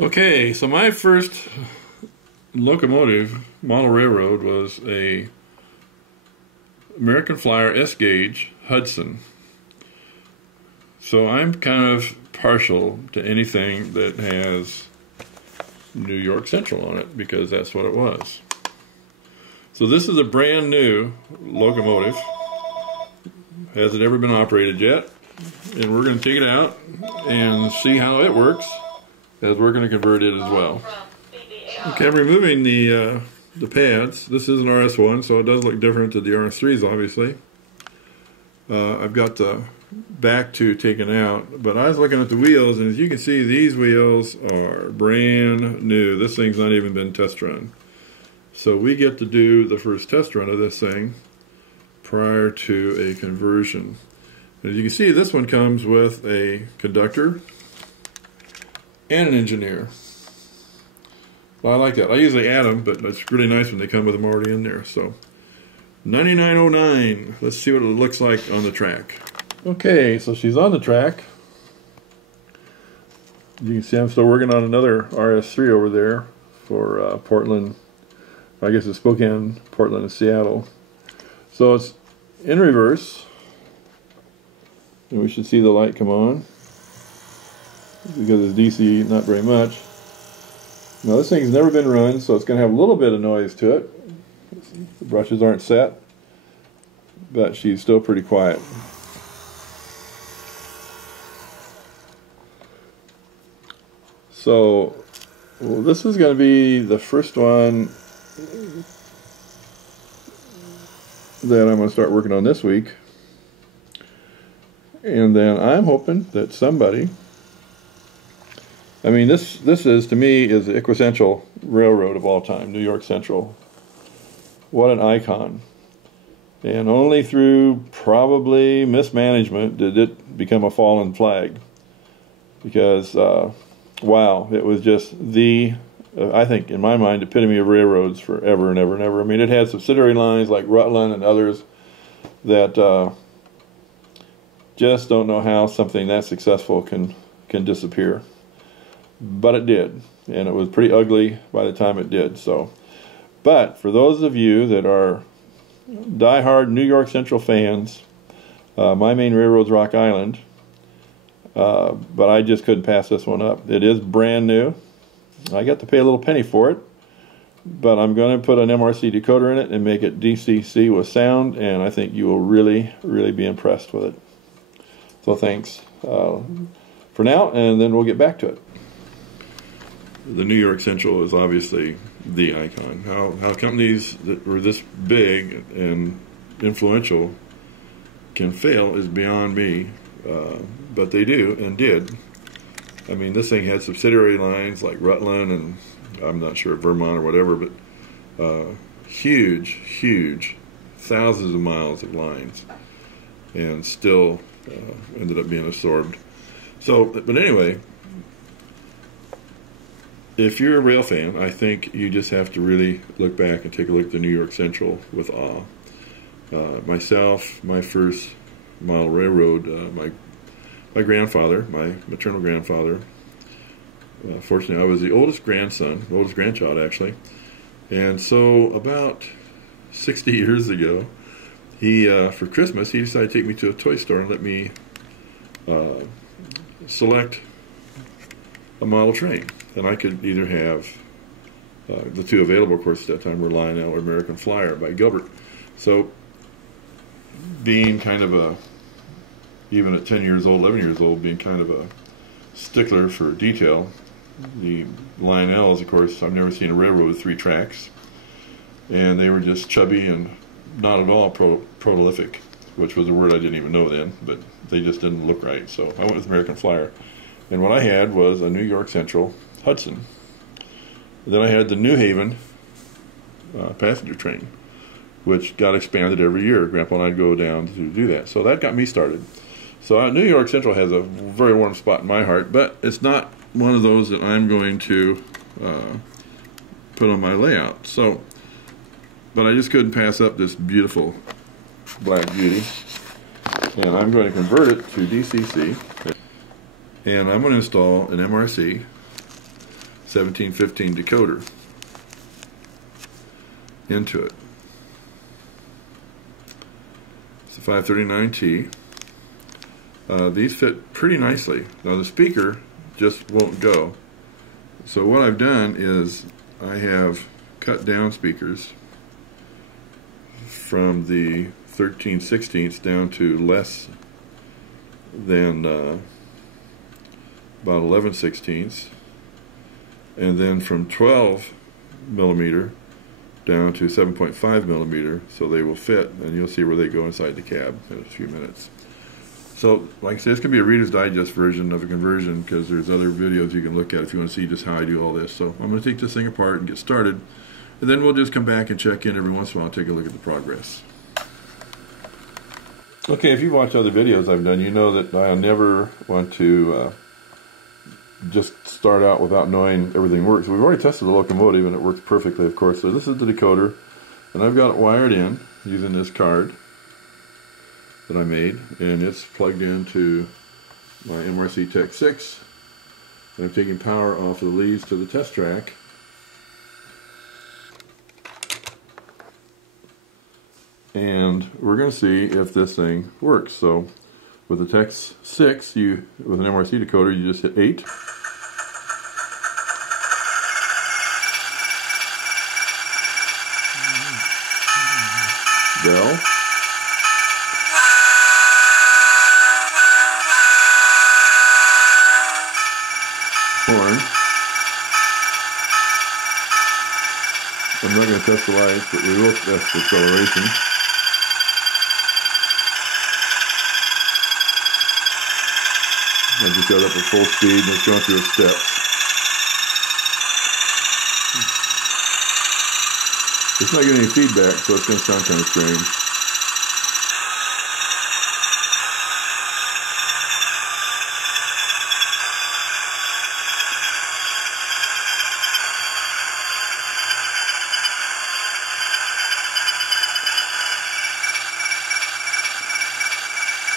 Okay, so my first locomotive model railroad was a American Flyer S-gauge Hudson. So I'm kind of partial to anything that has New York Central on it because that's what it was. So this is a brand new locomotive. Hasn't ever been operated yet, and we're going to take it out and see how it works, as we're going to convert it as well. Okay, I'm removing the pads. This is an RS1, so it does look different to the RS3s, obviously. I've got the back two taken out, but I was looking at the wheels, and as you can see, these wheels are brand new. This thing's not even been test run. So we get to do the first test run of this thing prior to a conversion. As you can see, this one comes with a conductor and an engineer. Well, I like that. I usually add them, but it's really nice when they come with them already in there. So 9909. Let's see what it looks like on the track. Okay, so she's on the track. You can see I'm still working on another RS3 over there for Portland. I guess it's Spokane, Portland, and Seattle. So it's in reverse. And we should see the light come on. Because it's DC, not very much. Now this thing's never been run, so it's going to have a little bit of noise to it. The brushes aren't set, but she's still pretty quiet. So, well, this is going to be the first one that I'm going to start working on this week. And then I'm hoping that somebody, I mean, this is, to me, is the quintessential railroad of all time, New York Central. What an icon. And only through probably mismanagement did it become a fallen flag. Because, wow, it was just the, I think, in my mind, epitome of railroads forever and ever and ever. I mean, it had subsidiary lines like Rutland and others that just don't know how something that successful can disappear. But it did, and it was pretty ugly by the time it did. So, but for those of you that are die-hard New York Central fans, my main railroad's Rock Island, but I just couldn't pass this one up. It is brand new. I got to pay a little penny for it, but I'm going to put an MRC decoder in it and make it DCC with sound, and I think you will really, really be impressed with it. So thanks for now, and then we'll get back to it. The New York Central is obviously the icon. How companies that were this big and influential can fail is beyond me, but they do and did. I mean, this thing had subsidiary lines like Rutland and I'm not sure Vermont or whatever, but huge, thousands of miles of lines, and still ended up being absorbed. So, but anyway, if you're a rail fan, I think you just have to really look back and take a look at the New York Central with awe. Myself, my first model railroad, my grandfather, my maternal grandfather, fortunately I was the oldest grandchild actually, and so about 60 years ago, he, for Christmas, he decided to take me to a toy store and let me select a model train. And I could either have, the two available, of course, at that time were Lionel or American Flyer by Gilbert. So, being kind of a, even at 10 years old, 11 years old, being kind of a stickler for detail, the Lionels, of course, I've never seen a railroad with 3 tracks. And they were just chubby and not at all prolific, which was a word I didn't even know then, but they just didn't look right. So I went with American Flyer. And what I had was a New York Central Hudson. Then I had the New Haven passenger train, which got expanded every year. Grandpa and I'd go down to do that. So that got me started. So New York Central has a very warm spot in my heart, but it's not one of those that I'm going to put on my layout. So, but I just couldn't pass up this beautiful black beauty. And I'm going to convert it to DCC. And I'm going to install an MRC RS11715 decoder into it. It's a 539T. These fit pretty nicely. Now the speaker just won't go. So what I've done is I have cut down speakers from the 13/16 down to less than about 11/16, and then from 12mm down to 7.5mm, so they will fit, and you'll see where they go inside the cab in a few minutes. So, like I said, this could be a Reader's Digest version of a conversion, because there's other videos you can look at if you want to see just how I do all this. So I'm going to take this thing apart and get started, and then we'll just come back and check in every once in a while and take a look at the progress. Okay, if you've watched other videos I've done, you know that I never want to just start out without knowing everything works. We've already tested the locomotive and it works perfectly, of course. So this is the decoder, and I've got it wired in using this card that I made, and it's plugged into my MRC Tech 6. And I'm taking power off of the leads to the test track. And we're going to see if this thing works. So with the Tech 6, with an MRC decoder, you just hit 8. Bell. Horn. I'm not going to test the lights, but we will test the acceleration. I just got up at full speed and it's going through its steps. It's not getting any feedback, so it's going to sound kind of strange.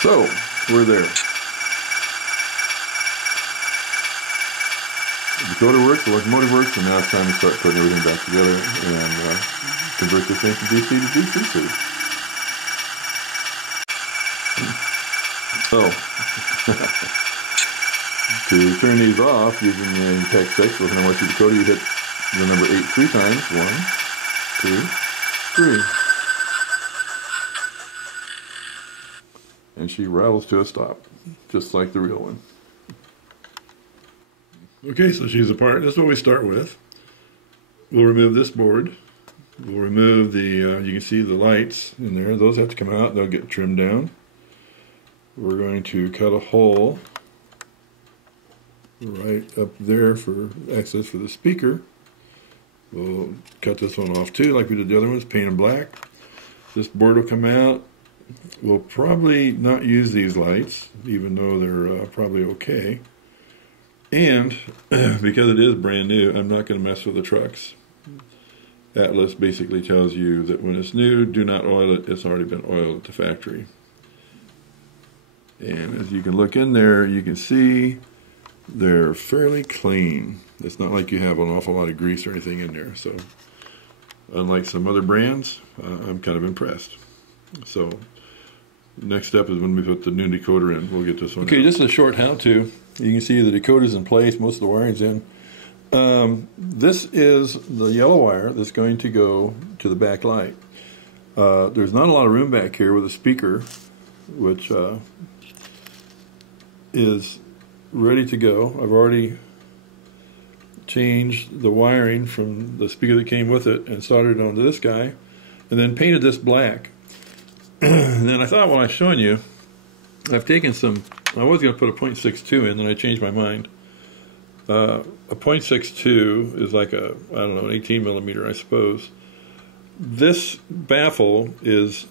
So, we're there. The decoder works, the locomotive works, and now it's time to start putting everything back together and convert this thing from DC to DC. Oh. To turn these off using the Tech 6 with an MRC decoder, you hit the number 8 3 times. 1, 2, 3. And she rattles to a stop, just like the real one. Okay, so she's apart. This is what we start with. We'll remove this board. We'll remove the, you can see the lights in there. Those have to come out. They'll get trimmed down. We're going to cut a hole right up there for access for the speaker. We'll cut this one off too, like we did the other ones, paint them black. This board will come out. We'll probably not use these lights, even though they're probably okay. And because it is brand new, I'm not going to mess with the trucks. Atlas basically tells you that when it's new, do not oil it. It's already been oiled at the factory. And as you can look in there, you can see they're fairly clean. It's not like you have an awful lot of grease or anything in there. So unlike some other brands, I'm kind of impressed. So next step is when we put the new decoder in. We'll get this one out. Just a short how-to. You can see the decoder's in place, most of the wiring's in. This is the yellow wire that's going to go to the back light. There's not a lot of room back here with a speaker, which is ready to go. I've already changed the wiring from the speaker that came with it and soldered it onto this guy, and then painted this black. And then I thought while I was showing you, I've taken some, I was going to put a .62 in, then I changed my mind. A .62 is like a, I don't know, an 18mm, I suppose. This baffle is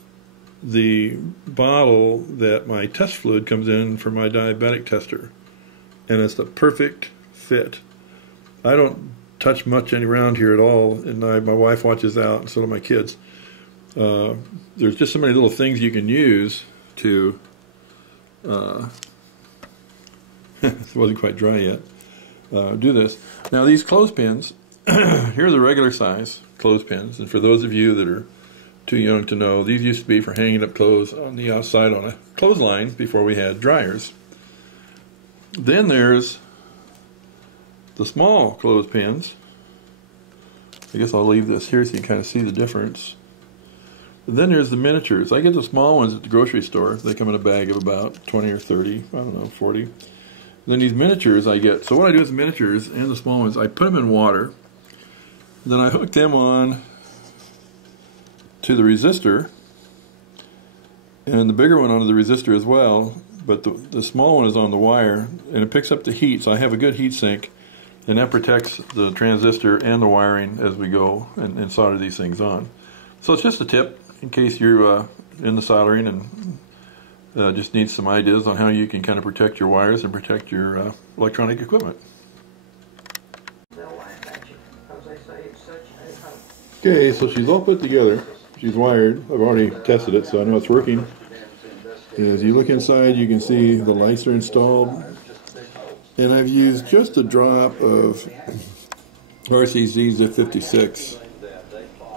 the bottle that my test fluid comes in for my diabetic tester. And it's the perfect fit. I don't touch much around here at all, and my wife watches out, and so do my kids. There's just so many little things you can use to, it wasn't quite dry yet, do this. Now these clothespins, here are the regular size clothespins, and for those of you that are too young to know, these used to be for hanging up clothes on the outside on a clothesline before we had dryers. Then there's the small clothespins. I guess I'll leave this here so you can kind of see the difference. And then there's the miniatures. I get the small ones at the grocery store. They come in a bag of about 20 or 30, I don't know, 40. And then these miniatures I get. So what I do with the miniatures and the small ones, I put them in water. Then I hook them on to the resistor, and the bigger one onto the resistor as well, but the small one is on the wire, and it picks up the heat, so I have a good heat sink, and that protects the transistor and the wiring as we go and solder these things on. So it's just a tip in case you're in the soldering and just need some ideas on how you can kind of protect your wires and protect your electronic equipment. Okay, so she's all put together. She's wired. I've already tested it, so I know it's working. As you look inside, you can see the lights are installed. And I've used just a drop of RS11715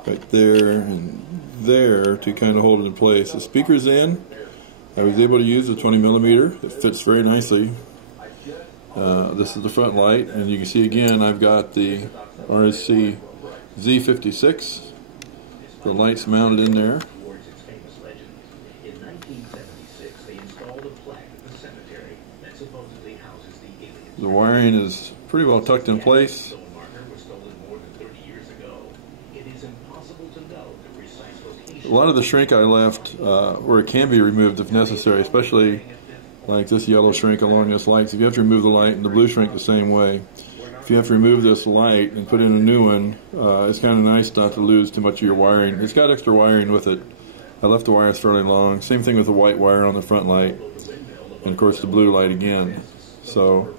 right there and there to kind of hold it in place. The speaker's in. I was able to use a 20mm. It fits very nicely. This is the front light, and you can see again I've got the RS11715. The lights mounted in there. The wiring is pretty well tucked in place. A lot of the shrink I left where it can be removed if necessary, especially like this yellow shrink along this light. So if you have to remove the light, and the blue shrink the same way. If you have to remove this light and put in a new one, it's kind of nice not to lose too much of your wiring. It's got extra wiring with it. I left the wires fairly long. Same thing with the white wire on the front light, and of course the blue light again. So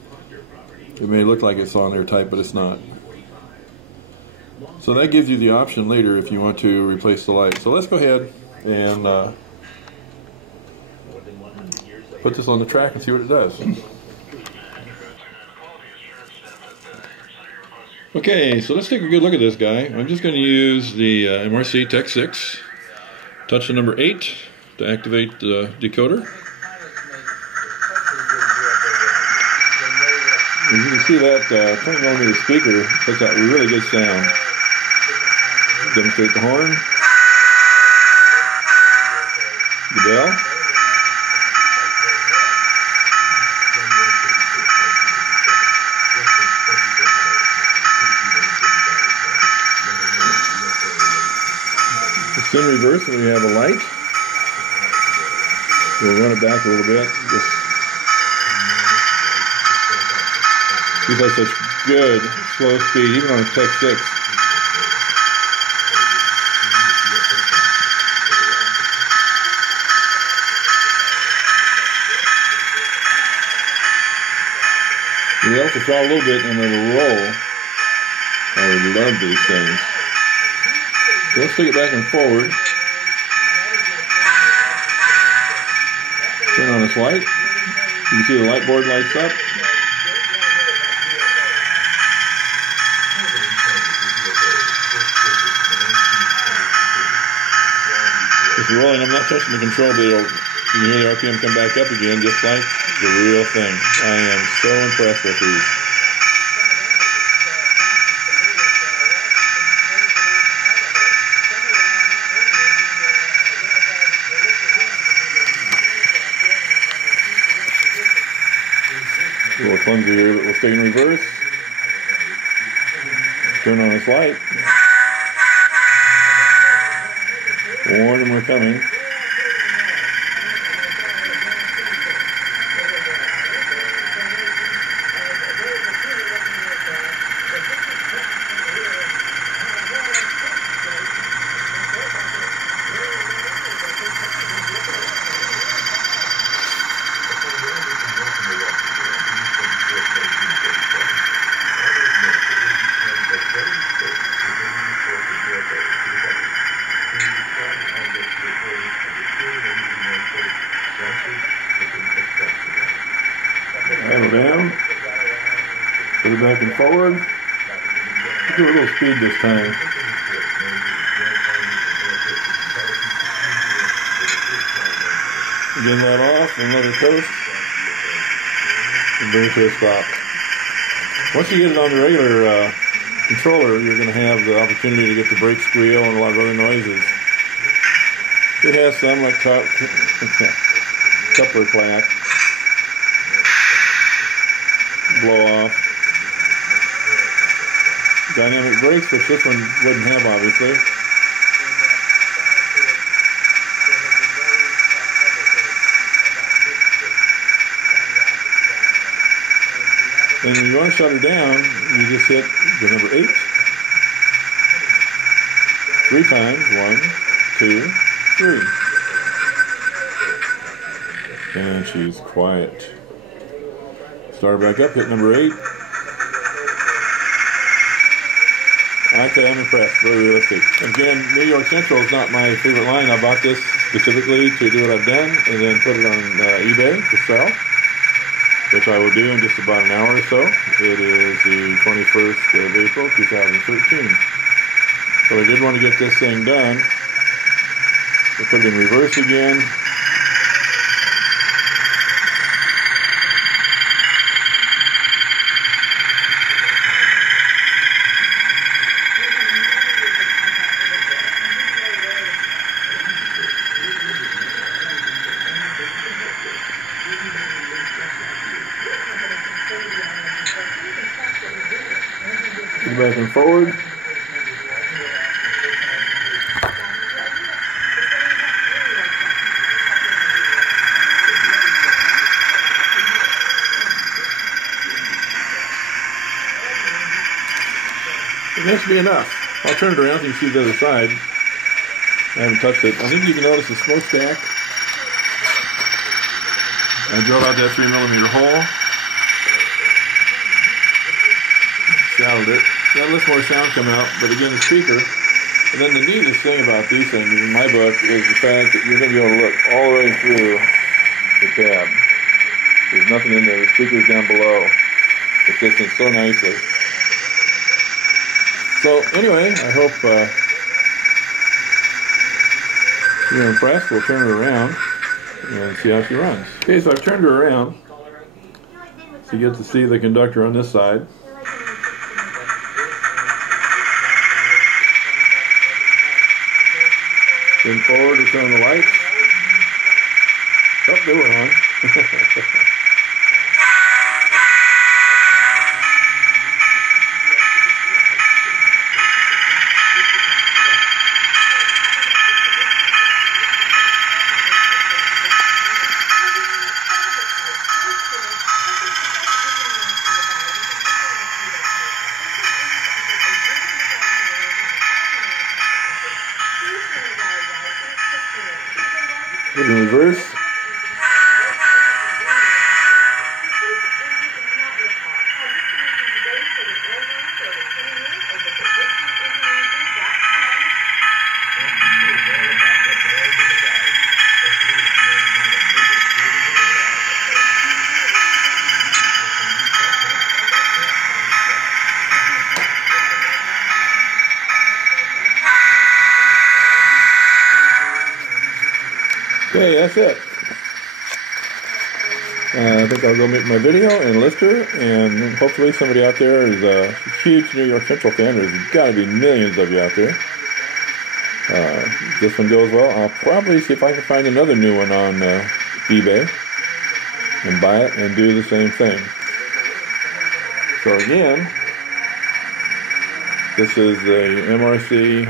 it may look like it's on there tight, but it's not. So that gives you the option later if you want to replace the light. So let's go ahead and put this on the track and see what it does. Okay, so let's take a good look at this guy. I'm just going to use the MRC Tech 6, touch the number 8 to activate the decoder. As you can see, that 20mm speaker puts out really good sound. Demonstrate the horn, the bell. It's in reverse, and we have a light. We'll run it back a little bit. These have such good slow speed, even on a Tech 6. We also saw a little bit in the roll. I would love these things. So let's take it back and forward. Turn on this light. You can see the light board lights up. If you're rolling, I'm not touching the control, but you can hear the RPM come back up again, just like the real thing. I am so impressed with these. A little clumsy here, but we'll stay in reverse. Turn on this light. Warn them we're coming. Put it back and forward. Do a little speed this time. Get that off and let it toast. And bring it to a stop. Once you get it on the regular controller, you're going to have the opportunity to get the brake squeal and a lot of other noises. It has some like coupler clack, blow off, dynamic brakes, which this one wouldn't have obviously. And when you want to shut her down, you just hit the number 8 3 times. 1, 2, 3. And she's quiet. Start her back up, hit number 8. Okay, I'm impressed. Very realistic. Again, New York Central is not my favorite line. I bought this specifically to do what I've done and then put it on eBay to sell, which I will do in just about an hour or so. It is the 21st of April, 2013. So I did want to get this thing done. I'll put it in reverse again. Back and forward. And that should be enough. I'll turn it around so you can see the other side. I haven't touched it. I think you can notice the smokestack. I drilled out that 3mm hole. Shrouded it. That lets more sound come out, but again, the speaker. And then the neatest thing about these things, in my book, is the fact that you're going to be able to look all the way through the cab. There's nothing in there. The speaker's down below. It fits in so nicely. So anyway, I hope you're impressed. We'll turn her around and see how she runs. Okay, so I've turned her around. So you get to see the conductor on this side. Then forward to turn the lights. Oh, they were on. Put it in reverse. Okay, that's it. I think I'll go make my video and list her, and hopefully somebody out there is a huge New York Central fan. There's got to be millions of you out there. This one goes well. I'll probably see if I can find another new one on eBay and buy it and do the same thing. So again, this is the MRC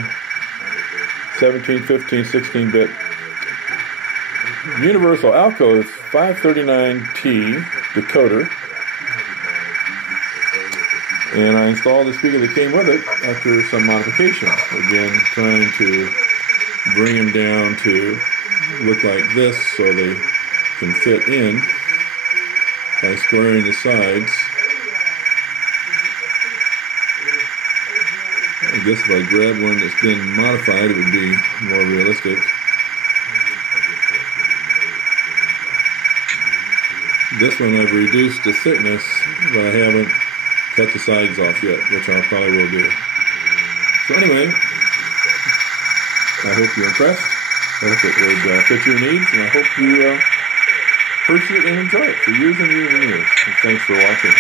1715 16-bit Universal ALCO 539T decoder, and I installed the speaker that came with it after some modification. Again, trying to bring them down to look like this so they can fit in by squaring the sides. I guess if I grab one that's been modified, it would be more realistic. This one I've reduced the thickness, but I haven't cut the sides off yet, which I probably will do. So anyway, I hope you're impressed. I hope it would fit your needs, and I hope you purchase it and enjoy it for years and years and years. And thanks for watching.